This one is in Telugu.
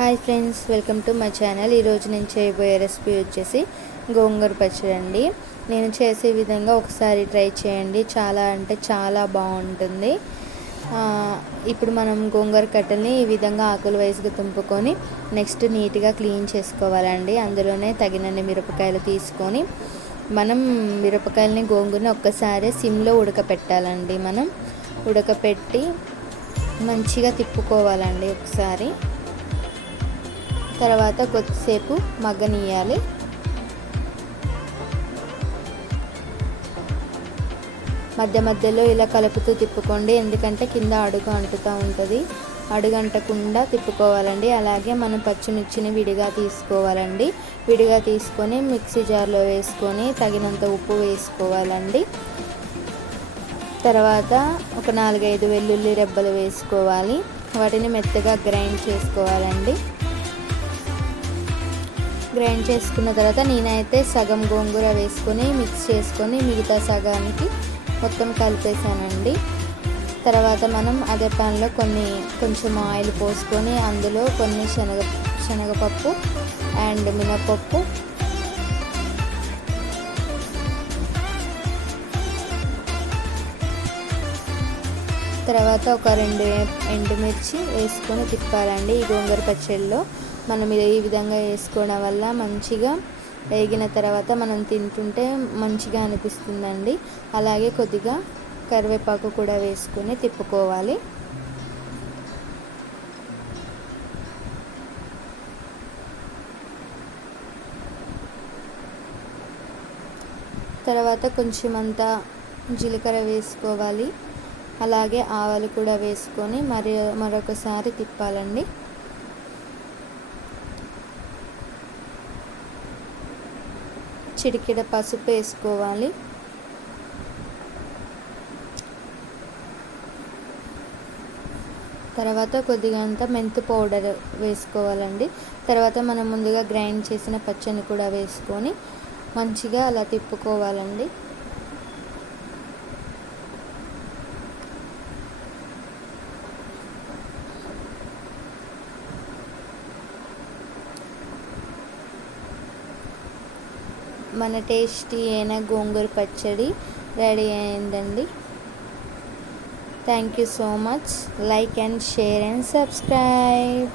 Hi friends, welcome to my channel. ఈరోజు నేను చేయబోయే రెసిపీ వచ్చేసి గోంగూర పచ్చడి అండి. నేను చేసే విధంగా ఒకసారి ట్రై చేయండి, చాలా అంటే చాలా బాగుంటుంది. ఇప్పుడు మనం గోంగూర కట్టెల్ని ఈ విధంగా ఆకుల వైస్గా తుంపుకొని నెక్స్ట్ నీట్గా క్లీన్ చేసుకోవాలండి. అందులోనే తగినన్ని మిరపకాయలు తీసుకొని మనం మిరపకాయలని గోంగూరని ఒక్కసారి సిమ్లో ఉడకపెట్టాలండి. మనం ఉడకపెట్టి మంచిగా తిప్పుకోవాలండి. ఒకసారి తర్వాత కొద్దిసేపు మగ్గనియాలి. మధ్య మధ్యలో ఇలా కలుపుతూ తిప్పుకోండి, ఎందుకంటే కింద అడుగు అంటుతూ ఉంటుంది. అడుగు అంటకుండా తిప్పుకోవాలండి. అలాగే మనం పచ్చిమిర్చిని విడిగా తీసుకోవాలండి. విడిగా తీసుకొని మిక్సీ జార్లో వేసుకొని తగినంత ఉప్పు వేసుకోవాలండి. తర్వాత ఒక 4-5 వెల్లుల్లి రెబ్బలు వేసుకోవాలి. వాటిని మెత్తగా గ్రైండ్ చేసుకోవాలండి. గ్రైండ్ చేసుకున్న తర్వాత నేనైతే సగం గోంగూర వేసుకొని మిక్స్ చేసుకొని మిగతా సగానికి మొత్తం కలిపేసానండి. తర్వాత మనం అదే ప్యాన్లో కొంచెం ఆయిల్ పోసుకొని అందులో కొన్ని శనగపప్పు అండ్ మినపప్పు, తర్వాత ఒక 2 ఎండుమిర్చి వేసుకొని తిప్పాలండి. ఈ గోంగూర పచ్చడిలో మనం ఈ విధంగా వేసుకోవడం వల్ల మంచిగా వేగిన తర్వాత మనం తింటుంటే మంచిగా అనిపిస్తుందండి. అలాగే కొద్దిగా కరివేపాకు కూడా వేసుకొని తిప్పుకోవాలి. తర్వాత కొంచెం అంతా జీలకర్ర వేసుకోవాలి. అలాగే ఆవాలు కూడా వేసుకొని మరొకసారి తిప్పాలండి. చిటికెడ పసుపు వేసుకోవాలి. తర్వాత కొద్దిగా అంతా మెంతు పౌడర్ వేసుకోవాలండి. తర్వాత మనం ముందుగా గ్రైండ్ చేసిన పచ్చడిని కూడా వేసుకొని మంచిగా అలా తిప్పుకోవాలండి. మన టేస్టీ అయిన గోంగూర పచ్చడి రెడీ అయిందండి. Thank you so much. Like and share and subscribe.